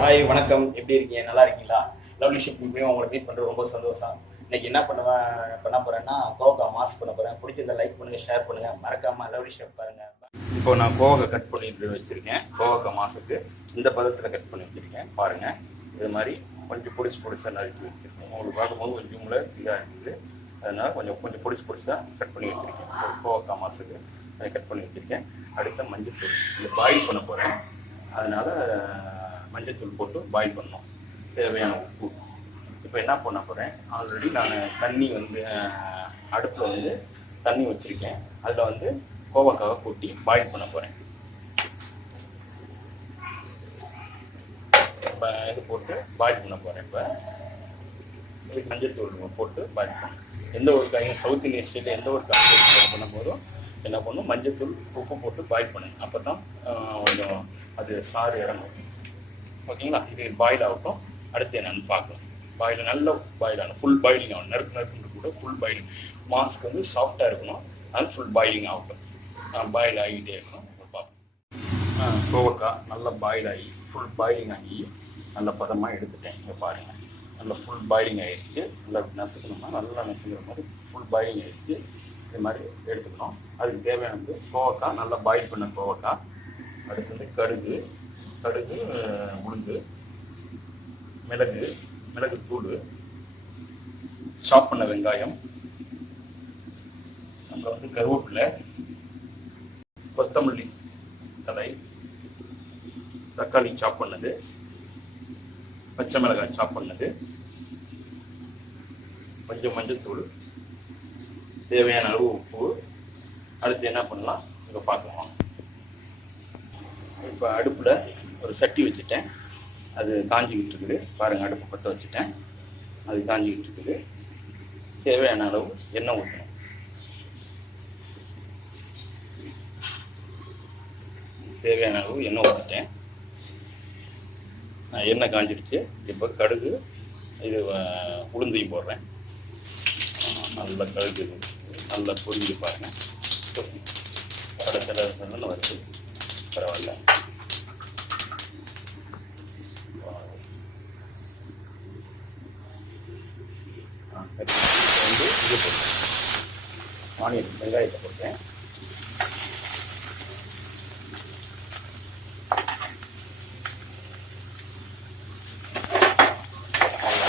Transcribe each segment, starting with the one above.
Hi வணக்கம், எப்படி இருக்கீங்க? நல்லா இருக்கீங்களா? லவ்லி ஷிப் மூலியமா உங்களை மீட் பண்ணுறது ரொம்ப சந்தோஷம். இன்னைக்கு என்ன பண்ண போறேன்னா கோவக்காய் மாஸ் பண்ண போறேன். பிடிச்சிருந்தா லைக் பண்ணுங்க, ஷேர் பண்ணுங்க, மறக்காம லவ்லி ஷிப் பாருங்க. இப்போ நான் கோவக்காய் கட் பண்ணிட்டு வச்சிருக்கேன். கோவக்காய் மாசுக்கு இந்த பதத்தில் கட் பண்ணி வச்சிருக்கேன் பாருங்க. இது மாதிரி கொஞ்சம் பொடிசாக நறுக்கி வச்சிருக்கேன். உங்களுக்கு பார்க்கும்போது கொஞ்சம் இதாக இருக்குது. அதனால கொஞ்சம் கொஞ்சம் பொடிசாக கட் பண்ணி வச்சிருக்கேன். ஒரு கோவக்காய் மாசுக்கு கட் பண்ணி வச்சிருக்கேன். அடுத்த மஞ்சத்தூள் இதை பாயில் பண்ண போறேன். அதனால மஞ்சத்தூள் போட்டு பாயில் பண்ணோம். தேவையான உப்பு. இப்போ என்ன பண்ண போகிறேன், ஆல்ரெடி நான் தண்ணி வந்து அடுப்பில் வந்து தண்ணி வச்சுருக்கேன். அதில் வந்து கோவக்காவை கூட்டி பாயில் பண்ண போகிறேன். இப்போ இது போட்டு பாயில் பண்ண போகிறேன். இப்போ இதுக்கு மஞ்சத்தூள் போட்டு பாயில் பண்ணேன். எந்த ஒரு காயும் சவுத் இந்தியன் ஸ்டைலில் எந்த ஒரு காயும் பண்ணும் போதும் என்ன பண்ணும், மஞ்சத்தூள் உப்பு போட்டு பாயில் பண்ணுங்க. அப்போ தான் கொஞ்சம் அது சாறு இறங்கும். ஓகேங்களா? இது பாயில் ஆகட்டும். அடுத்து என்னென்னு பார்க்கலாம். பாயில் நல்லா பாயில் ஆகணும். ஃபுல் பாயிலிங் ஆகணும். நறுக்கு கூட ஃபுல் பாயிலிங். மாஸ்க்கு வந்து சாஃப்டாக இருக்கணும். அது ஃபுல் பாயிலிங் ஆகட்டும். பாயில் ஆகிட்டே இருக்கணும். பார்ப்போம். கோவக்காய் நல்லா பாயில் ஆகி ஃபுல் பாயிலிங் ஆகி நல்ல பதமாக எடுத்துட்டேன். இங்கே பாருங்கள், நல்லா ஃபுல் பாயிலிங் ஆகிடுச்சு. நல்லா நசுக்கணும்னா நல்லா நசுக்கிற மாதிரி ஃபுல் பாயிலிங் ஆகிடுச்சு. இது மாதிரி எடுத்துக்கணும். அதுக்கு தேவையானது கோவக்காய், நல்லா பாயில் பண்ண கோவக்காய். அடுத்து வந்து கடுகு, உளுந்து, மிளகு தூள், சாப் பண்ண வெங்காயம், அப்புறம் வந்து கருவேப்பிலை, கொத்தமல்லி தழை, தக்காளி சாப் பண்ணது, பச்சை மிளகாய் சாப் பண்ணது, கொஞ்சம் மஞ்சத்தூள், தேவையான அளவு உப்பு. அடுத்து என்ன பண்ணலாம் இங்கே பார்க்கலாம். இப்போ அடுப்பில் ஒரு சட்டி வச்சுட்டேன். அது காஞ்சிக்கிட்டு இருக்குது பாருங்கள். அடுப்பு பற்ற வச்சுட்டேன். அது காஞ்சிக்கிட்டு இருக்குது. தேவையான அளவு எண்ணெய் ஊற்றணும். தேவையான அளவு எண்ணெய் ஊற்றிட்டேன். எண்ணெய் காஞ்சிடுச்சு. இப்போ கடுகு, இது உளுந்தையும் போடுறேன். நல்ல கடுகு நல்லா பொரிஞ்சு பாருங்கள். கடை வருது, பரவாயில்ல. வந்து இது போட்டேன், ஆனியன் வெங்காயத்தை போட்டேன்.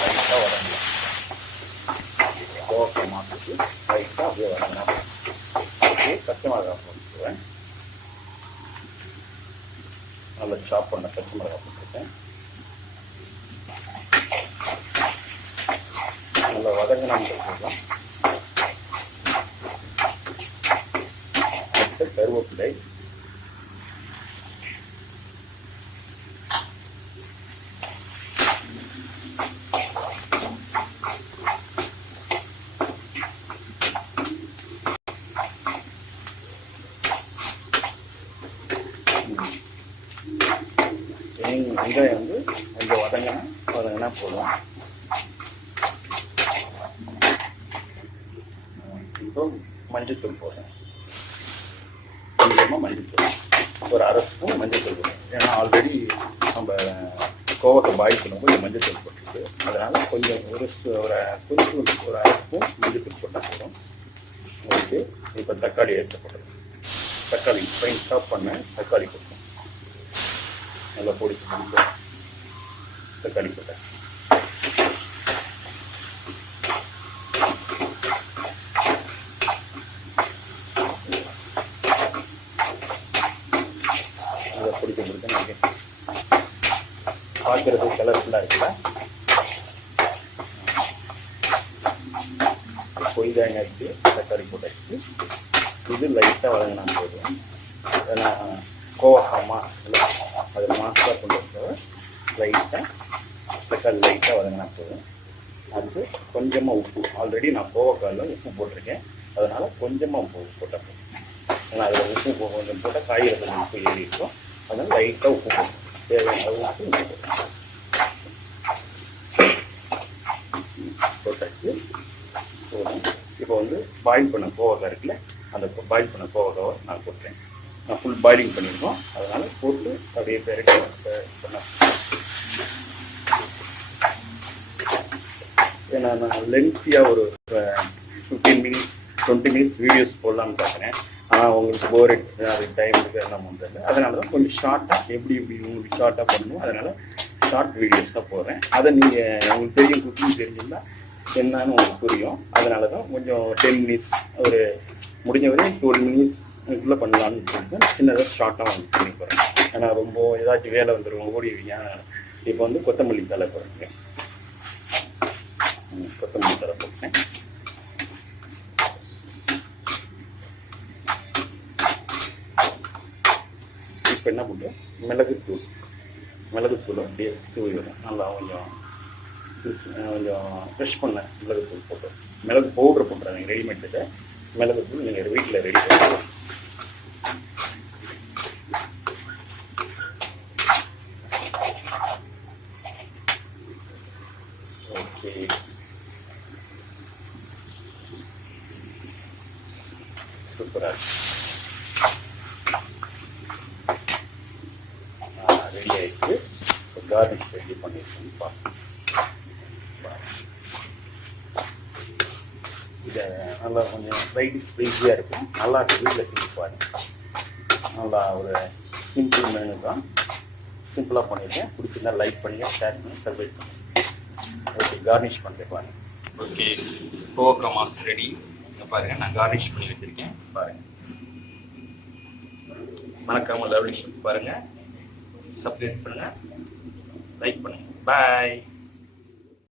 லைட்டாக வதங்கலாம். கோவக்காய் மாற்றுக்கு லைட்டாக அப்படியே வதங்கலாம். அப்படியே பச்சை மிளகாய் போட்டுருவேன். நல்லா சாப் பண்ண பச்சை மிளகாய் போட்டுருக்கேன். நல்லா வதங்கினோம். அடுத்த கருவேப்பிலை, வெங்காயம் வந்து கொஞ்சம் வதங்கினா போதும். இப்போ மஞ்சத்தூள் போடுறேன். கொஞ்சமாக மஞ்சத்தூள், ஒரு அரை ஸ்பூன் மஞ்சத்தூள் போடுறேன். ஏன்னா ஆல்ரெடி நம்ம கோவக்காய் பாயில் பண்ணும்போது மஞ்சத்தூள் போட்டுருக்கு. அதனால் கொஞ்சம் ஒரு அரை ஸ்பூன் மஞ்சத்தூள் போட்டால் போதும். ஓகே. இப்போ தக்காளி எடுத்து போடுறேன். தக்காளி ஃபைன் சாப் பண்ண தக்காளி போட்டேன். நல்லா பொடிச்சு தக்காளி போட்டேன். அதை பிடிக்க பார்க்கறது கலர்ஃபுல்லாக இருக்குல்ல. கொய்தாங்க இருக்குது, தக்காளி போட்டாச்சு. இது லைட்டாக வதங்கினா போதும். ஏன்னா கோவக்காய் மாசில் அதில் மாசாக கொண்டு வர லைட்டாக தக்காளி லைட்டாக வதங்கினா போதும். அடுத்து கொஞ்சமாக உப்பு. ஆல்ரெடி நான் கோவக்காயில் உப்பு போட்டிருக்கேன். அதனால் கொஞ்சமாக உப்பு போட்டால் போதும். ஏன்னா அதில் உப்பு கொஞ்சம் போட்டால் காய்கறி உப்பு ஏறி இருக்கும். அதனால் லைட்டாக உப்பு போடும். தேவையான அளவு உப்பு போட்டாச்சு போதும். இப்போ வந்து பாயில் பண்ண கோவக்காய் இருக்குல்ல, அந்த பாயில் பண்ண கோவக்காவை நான் போட்டேன். நான் ஃபுல் பாயிலிங் பண்ணியிருக்கோம். அதனால் போட்டு அப்படியே பெரட்டி பண்ண ஏன்னா நான் லென்த்தியாக ஒரு 15 மினிட்ஸ் 20 மினிட்ஸ் வீடியோஸ் போடலான்னு பார்க்குறேன். ஆனால் உங்களுக்கு போர் அடிச்சு அது டைமுக்கு எல்லாம் பண்ணுறது. அதனால தான் கொஞ்சம் ஷார்ட்டாக எப்படி உங்களுக்கு ஷார்ட்டாக பண்ணணும். அதனால் ஷார்ட் வீடியோஸ் தான் போடுறேன். அதை நீங்கள் உங்களுக்கு தெரியும், குக்கிங் தெரிஞ்சிருந்தால் என்னன்னு உங்களுக்கு புரியும். அதனால தான் கொஞ்சம் 10 மினிட்ஸ் ஒரு முடிஞ்ச வரையும் 12 மினிட்ஸ் இதுக்குள்ளே பண்ணலான்னு சொல்லிட்டு சின்னதாக ஷார்ட்டாக வந்து பண்ணி போகிறேன். ஏன்னா ரொம்ப ஏதாச்சும் வேலை வந்துடும் ஓடிடுவீங்க. இப்போ வந்து கொத்தமல்லி தலை போடுறேன். கொத்தமல்லி தலை போட்டேன். இப்போ என்ன பண்ணுறோம், மிளகுத்தூள் அப்படியே தூவி வரும். நல்லா கொஞ்சம் ஃப்ரெஷ் பண்ண மிளகுத்தூள் போட்டோம். மிளகு பவுடர் போட்டுறாங்க ரெடிமேட்டு. மிளகுத்தூள் நீங்கள் வீட்டில் ரெடி பண்ணலாம். ஓகே, சூப்பராக ரெடி ஆகிடுச்சு. இப்போ கார்னிஷ் ரெடி பண்ணியிருக்கோம். பார்ப்போம். இதை நல்லா கொஞ்சம் லைட் ஸ்பைஸியாக இருக்கும். நல்லா இருக்குது. வீட்டில் செஞ்சு பாருங்கள். நல்லா ஒரு சிம்பிள் மெனு தான். சிம்பிளாக பண்ணியிருக்கேன். பிடிச்சிருந்தா லைக் பண்ணுங்கள், ஷேர் பண்ணி சப்ஸ்கிரைப் பண்ணுங்கள். ஓகே, கார்னிஷ் பண்ணுறேன் பாருங்கள். ஓகே, கோவக்கா ரெடி. இங்கே பாருங்கள், நான் கார்னிஷ் பண்ணி வச்சுருக்கேன் பாருங்கள். மறக்காமல் லவ்லி ஷூட் பாருங்கள், சப்ஸ்கிரைப் பண்ணுங்கள், லைக் பண்ணுங்கள். பாய்.